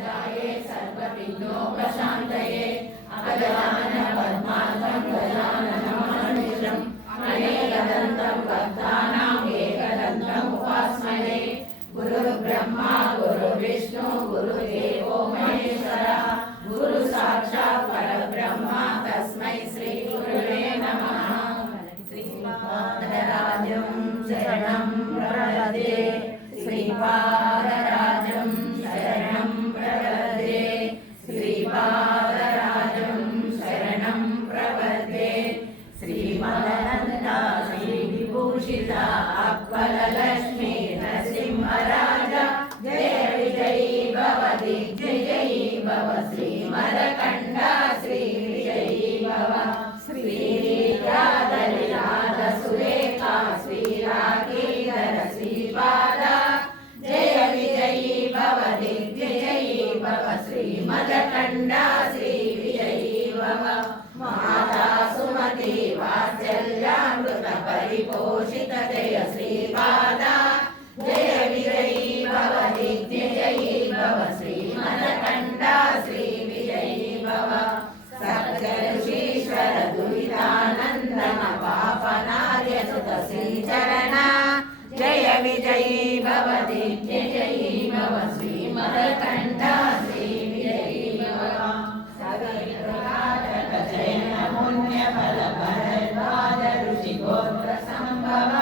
ध्याये सर्वविघ्नोपशान्तये अगजानन पद्मार्कं गजाननमहर्निशम् अनेकदन्तं भक्तानाम् एकदन्तम् उपास्महे। गुरुर्ब्रह्मा गुरुर्विष्णु गुरुदेवो महेश्वरः गुरुसाक्षात् परब्रह्मा तस्मै श्री गुरुवे नमः। श्रीपादराजं शरणं प्रपद्ये श्रीपादराजं शरणं प्रपद्ये श्रीपादराजं शरणं प्रपद्ये। श्रीमदनन्दा श्रीविभूषिता अक्बरलक्ष्मी नरसिंहराजा जय विजयी भव दिग्विजयी भव श्रीमदकण्ठा श्री विजयी भव। श्रीराधलिनाथ सुरेखा श्रीरागीधर श्रीपादा जय विजयी भव दिग्विजयी भव श्रीमदकण्ठा श्री विजयी भव। माता सुमति वात्सल्यामृत परिपोषित जय श्रीपादा जय विजयी भव दिग्विजयी भव श्रीमदकण्ठा श्री विजयी भव। सप्तऋषीश्वर दुरितानन्दन पापनार्य सुत श्रीचरणा जय विजयी भव दिग्विजयी भव श्रीमदकण्ठा श्री विजयी भव। जयन पुण्यफल भरद्वाज ऋषि गोत्र संभव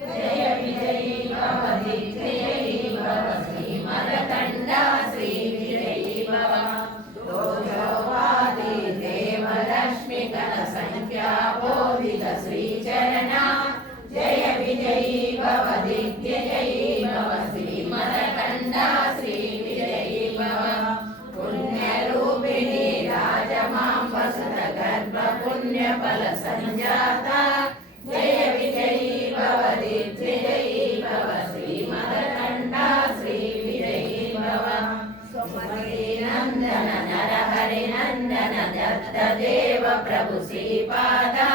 जय विजयी भव दिग्विजयी भव श्रीमदकण्ठा श्री विजयी भव। दोषवादी देवलक्ष्मी गण संख्या बोधित श्रीचरणा जय विजयी भव दिग्विजयी भव श्रीमदकण्ठा श्री विजयी भव। पुण्यरूपिणी राजमां वसुत गर्भ पुण्यफल संजाता जय विजयी भव दिग्विजयी भव श्रीमदकण्ठा श्री विजयी भव। नंदन नरहरि नंदन दत्त देव प्रभु श्रीपादा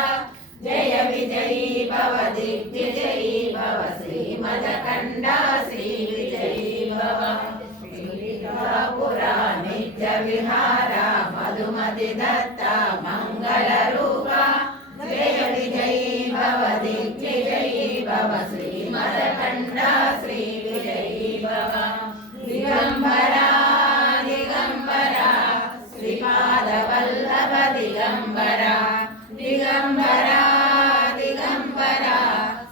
जय विजयी भव दिग्विजयी भव श्रीमदकण्ठा श्री विजयी भव। पुरा नित्य विहारा मधुमति दत्ता मंगल रूपा जय विजयी भव दिग्विजयी भव श्रीमदकण्ठा श्री